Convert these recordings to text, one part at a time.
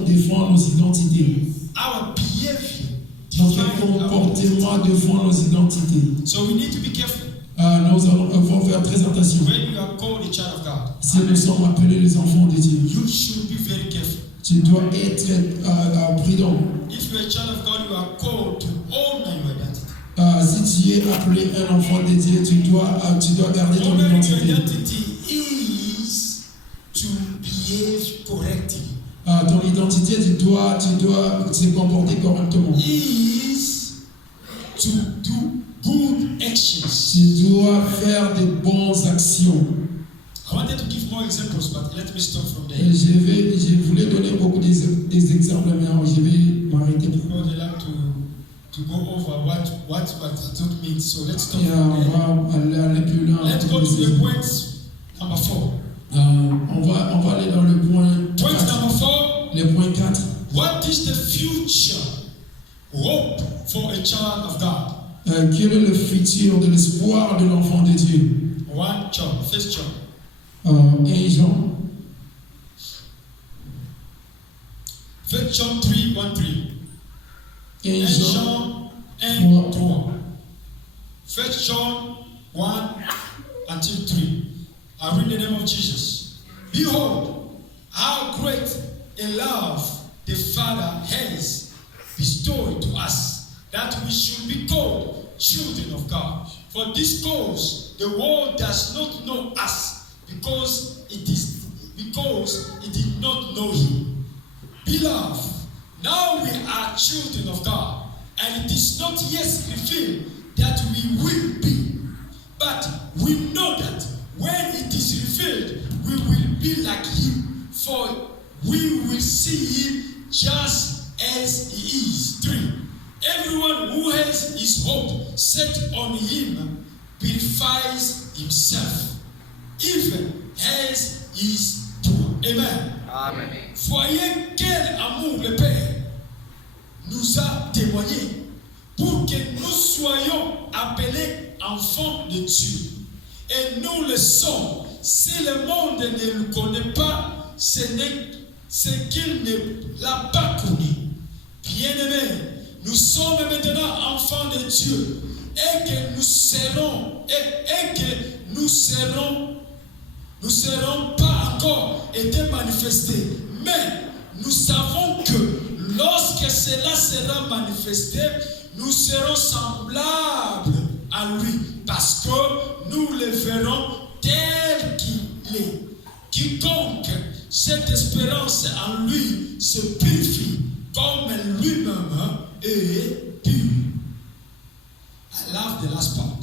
défend nos identités. Our behavior Notre defines our comportement identity. défend nos identités. So we need to be careful Nous devons faire très attention. when you are called a child of God. Si nous sommes appelés les enfants de Dieu, You should be very careful. tu dois être prudent. If you're a child of God, you are called to honor your identity. Si tu es appelé un enfant de Dieu, tu dois garder ton Honoring your identité. identity is to behave correctly. Ton identité, tu dois te comporter correctement. Is to do good actions. Tu dois faire de bonnes actions. I wanted to give more examples, but let me stop from there. Je voulais donner beaucoup des exemples, mais je vais m'arrêter. Because they like to go over what it means. So let's stop Et from there. on va aller plus loin. Let's go to the point number 4. On va aller dans le point Point 4. number 4. Le point 4. What is the future hope for a child of God? Quel est le futur de l'espoir de l'enfant de Dieu? 1 John, 1 John. 1 Jean. 1 John 3, 1, 3. 1 1 Jean. Jean 1, 3. 1 John 1 until 3. I read the name of Jesus. Behold, how great a love the Father has bestowed to us, that we should be called children of God. For this cause the world does not know us, because it did not know Him. Beloved, now we are children of God, and it is not yet revealed that we will be. But we know that when it is revealed, we will be like Him, for we will see Him just as He is. 3. Everyone who has his hope set on Him purifies himself, even as He is pure. Amen. Amen. Voyez quel amour le Père nous a témoigné pour que nous soyons appelés enfants de Dieu. Et nous le sommes. Si le monde ne le connaît pas, c'est qu'il ne l'a pas connu. Bien-aimés, nous sommes maintenant enfants de Dieu, et que nous serons pas encore été manifestés. Mais nous savons que lorsque cela sera manifesté, nous serons semblables à lui, parce que nous le verrons tel qu'il est. Quiconque cette espérance en lui se purifie comme lui-même est pur. I love the last part.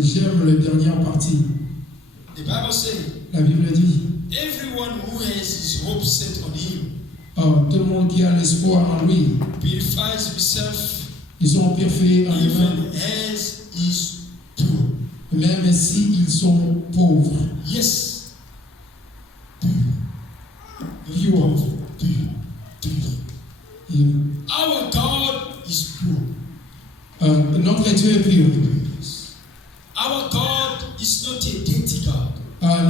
J'aime la dernière partie. The Bible says, La Bible dit, everyone who has his hope set on Him tout le monde qui a l'espoir en lui, purifies himself ils sont purifiés en even eux-mêmes, as is pure. même s'ils sont pauvres. Yes. Pure. Pure. Our God is pure. Notre Dieu est pur. Our God is not a dirty God.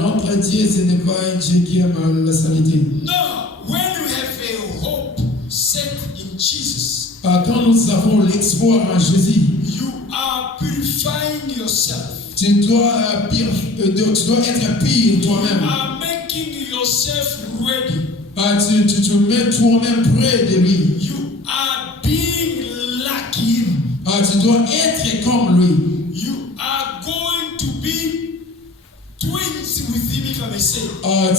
Notre Dieu, ce n'est pas un Dieu qui aime la saleté. No, when you have a hope set in Jesus, Quand nous avons l'espoir en Jésus, you are purifying yourself. tu dois être pur You toi-même. are making yourself ready. Tu te mets toi-même près de lui. You are being like Him. Tu dois être comme lui. You are going to be twins with Him, if I may say.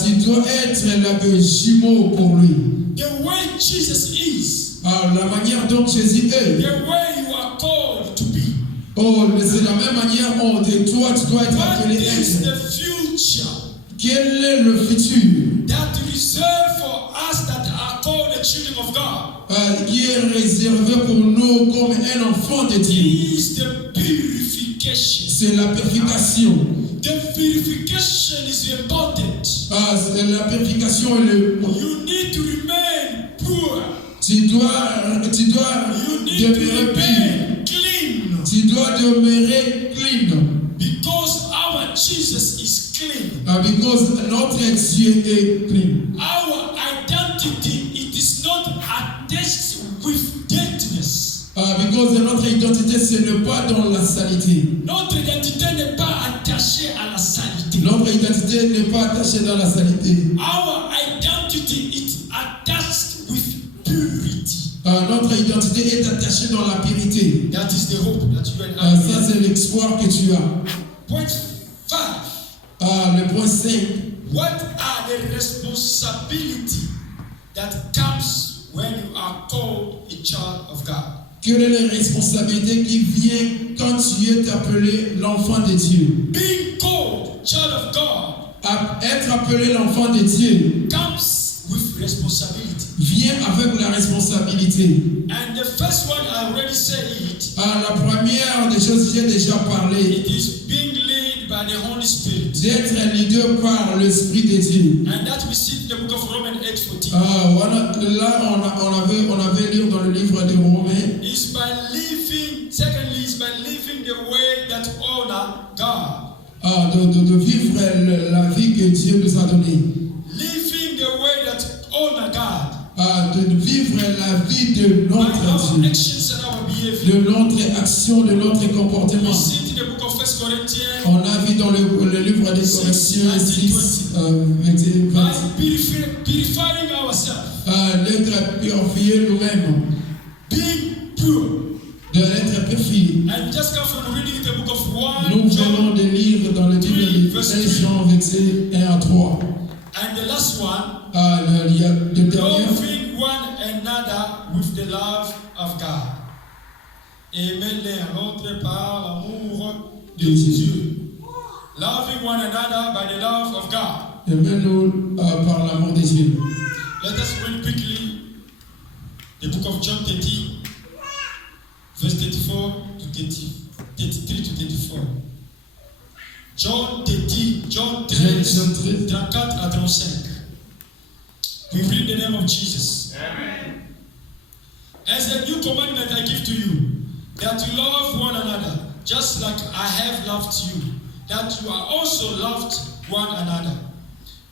Tu dois être le jumeau pour lui. The way Jesus is, La manière dont Jésus est. the way you are called to be. C'est la même manière dont toi, tu dois être What appelé is être. the future Quel est le futur that reserved for us that are called the children of God? qui est réservé pour nous comme un enfant de Dieu? Is the purification. C'est la purification. The purification is important. La purification est le. You need to remain pure. Tu dois You need to demeurer pur. remain clean. Tu dois demeurer clean. Because our Jesus is clean. Because notre Dieu est clean. Our identity chose de notre identité, ce n'est pas dans la saleté. Notre identité n'est pas attachée à la saleté. Notre identité n'est pas attachée dans la saleté. Our identity is attached with purity. Notre identité est attachée dans la pureté. That is the hope that you and I Ça, c'est l'espoir que tu as. Point 5. Le point 5. What are the responsibilities that comes when you are called a child of God? Quelle est la responsabilité qui vient quand tu es appelé l'enfant de Dieu? Being called child of God, Être appelé l'enfant de Dieu comes with responsibility. Vient avec la responsabilité. And the first one I already said it. La première des choses que j'ai déjà parlé. It is being led by the Holy Spirit. D'être leader par l'Esprit de Dieu. And that we see in the book of Romans 8:14. Là, on avait lu dans le livre de Romains. It's by living. Secondly, it's by living the way that honor God. De vivre la vie que Dieu nous a donnée. Living the way that honor God. De vivre la vie de notre Dieu. Actions and our behavior. De notre action, de notre comportement. We see it in the book of 1 Corinthians. On a vu dans le livre des Corinthiens 6, 20. Purifying ourselves. D'être purifié nous-mêmes. Being pure. De l'être purifié. And just come from reading the book of 1 Nous venons de lire dans le livre de 1 Jean, verset 1 à 3. And the last one. Le dernier. Loving one another with the love of God. Aimer l'un l'autre par l'amour de Dieu. Loving one another by the love of God. Aimez-nous par l'amour de Dieu. Let us read quickly the book of John 13, verse 34 to 33 to 34. John 13, 34 à 35. We read the name of Jesus. Amen. As a new commandment I give to you, that you love one another, just like I have loved you, that you are also loved one another.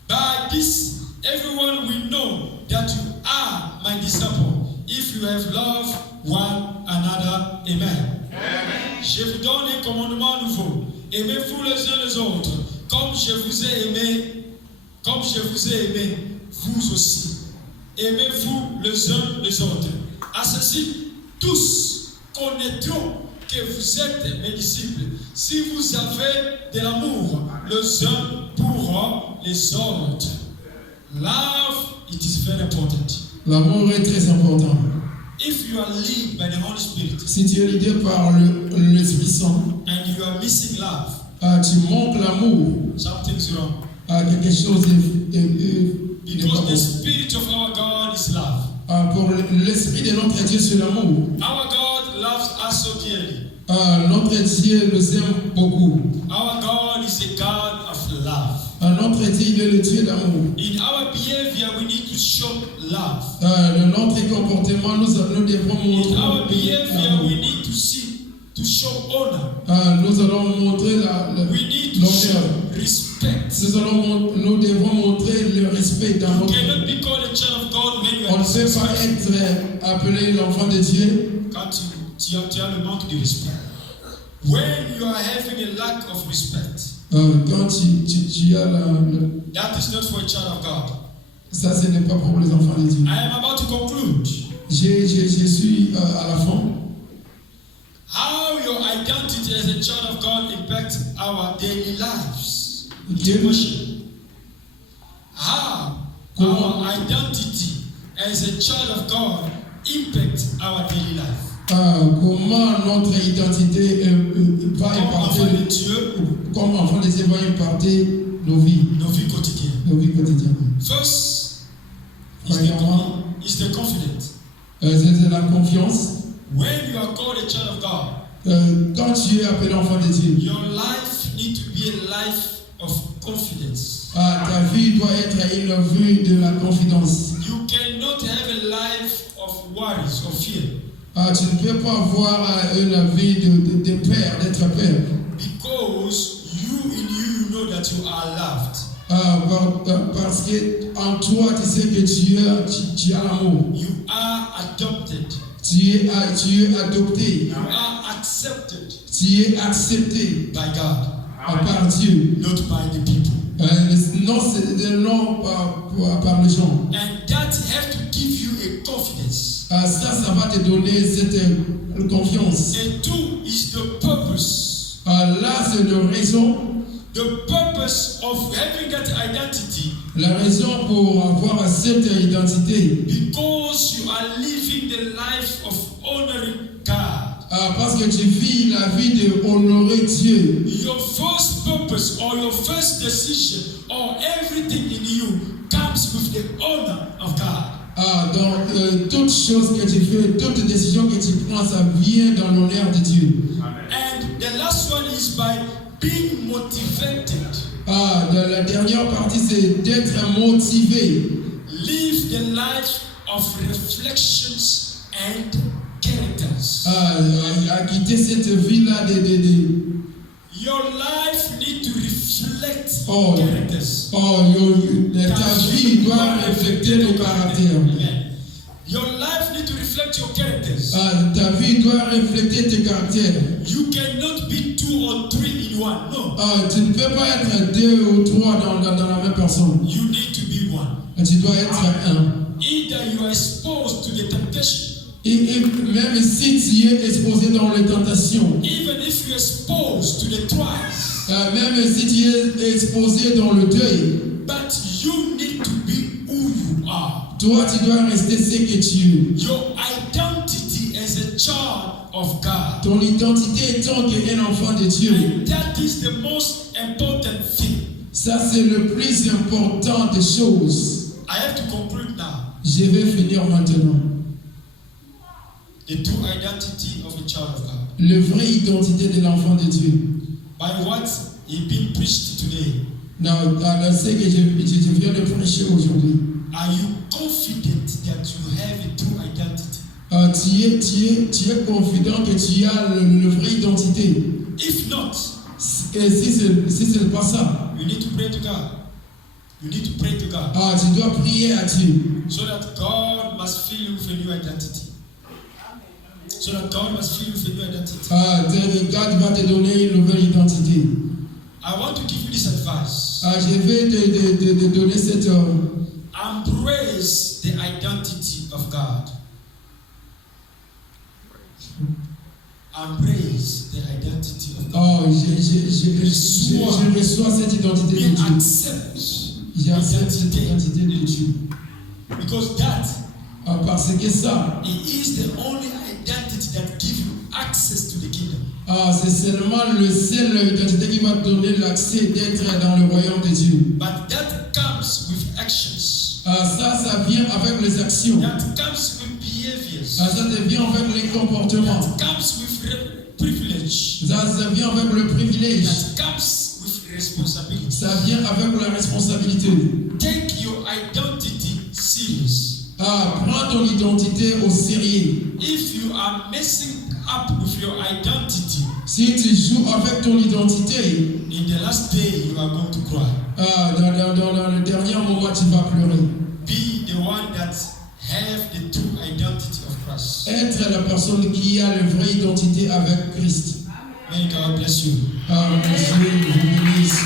By this, everyone will know that you are my disciple, if you have loved one another. Amen. Amen. Je vous donne un commandement nouveau. Aimez-vous les uns les autres, comme je vous ai aimé, vous aussi. Aimez-vous les uns les autres. À ceci, tous connaîtront que vous êtes mes disciples, si vous avez de l'amour les uns pour les autres. Love, it is very important. L'amour est très important. If you are led by the Holy Spirit, si tu es guidé par l'Esprit Saint, and you are missing love, tu manques l'amour, something's wrong. Quelque chose Because the Spirit of our God is love. Pour l'Esprit de notre Dieu, c'est l'amour. Our God loves us so dearly. Notre Dieu nous aime beaucoup. Our God is a God of love. Notre Dieu, il est le Dieu d'amour. In our behavior, we need to show love. Notre comportement, nous devons montrer. In our behavior, we need to show honor. Nous allons montrer we need to show respect. Nous devons montrer le respect dans notre. You cannot be called a child of God when you are. On ne peut pas être appelé l'enfant de Dieu. Quand tu as le manque de respect. When you are having a lack of respect. Quand tu as that is not for a child of God. Ça, ce n'est pas pour les enfants de Dieu. I am about to conclude. Je suis à la fin. How your identity as a child of God impacts our daily lives. How our identity as a child of God impacts our daily life. Comment notre identité va impacter Dieu, comme enfant de Dieu va impacter nos vies quotidiennes. First is the confidence. C'est la confiance. When you are called a child of God, quand tu es appelé enfant de Dieu, your life needs to be a life of confidence. Ta vie doit être une vie de la confidence. You cannot have a life of worries or fear. Tu ne peux pas avoir une vie de peur, d'être peur. Because in you know that you are loved. Parce que en toi, tu sais que tu as l'amour. You are adopted. Tu es adopté. You are accepted Tu es accepté by God, par Dieu. not by the people. Non par les gens. And that have to give you a confidence. Ça va te donner cette confiance. And two is the purpose. Là, c'est la raison. The purpose of having that identity. La raison pour avoir cette identité. Because you are living the life of honoring God. Parce que tu vis la vie de honorer Dieu. Your first purpose or your first decision or everything in you comes with the honor of God. Donc, toute chose que tu fais, toute décision que tu prends, ça vient dans l'honneur de Dieu. And the last one is by being motivated. La dernière partie, c'est d'être motivé. Live the life of reflections and characters. À quitter cette vie-là Your life need to reflect characters. Ta vie doit refléter le caractère. Amen. Your life need to reflect your characters. Ta vie doit refléter tes caractères. You cannot be 2 or 3 in one. No. Tu ne peux pas être 2 ou 3 dans la même personne. You need to be one. Tu dois être un. Either you are exposed to the temptation. Et même si tu es exposé dans les tentations. Even if you are exposed to the trials. Même si tu es exposé dans le deuil. But you need to be who you are. Toi, tu dois rester ce que tu es. Your identity as a child of God. Ton identité étant qu'un enfant de Dieu. And that is the most important thing. Ça, c'est le plus important des choses. I have to conclude now. Je vais finir maintenant. The true identity of a child of God. La vraie identité de l'enfant de Dieu. By what is being preached today. Dans ce que je viens de prêcher aujourd'hui. Are you confident that you have a true identity? Tu es confident que tu as la vraie identité. If not, et si ce n'est pas ça, you need to pray to God. You need to pray to God. Tu dois prier à Dieu. So that God must fill you with a new identity. So that God must fill you with a new identity. God va te donner une nouvelle identité. I want to give you this advice. Je vais te donner cette. Embrace the identity of God. Embrace the identity of God. Je reçois cette identité de Dieu. J'accepte cette identité de Dieu. Because that parce que ça, it is the only identity that gives you access to the kingdom. C'est seulement le seul identité qui va te donner l'accès d'être dans le royaume de Dieu. But that comes with actions. Ça vient avec les actions. That comes with behaviors. Ça vient avec les comportements. That comes with privilege. Ça vient avec le privilège. That comes with responsibility. Ça vient avec la responsabilité. Take your identity serious. Prends ton identité au sérieux. If you are messing up with your identity, si tu joues avec ton identité, in the last day you are going to cry. Dans le dernier moment, tu vas pleurer. Be the one that have the true identity of Christ. Être la personne qui a la vraie identité avec Christ. May God bless you. Dieu vous bénisse.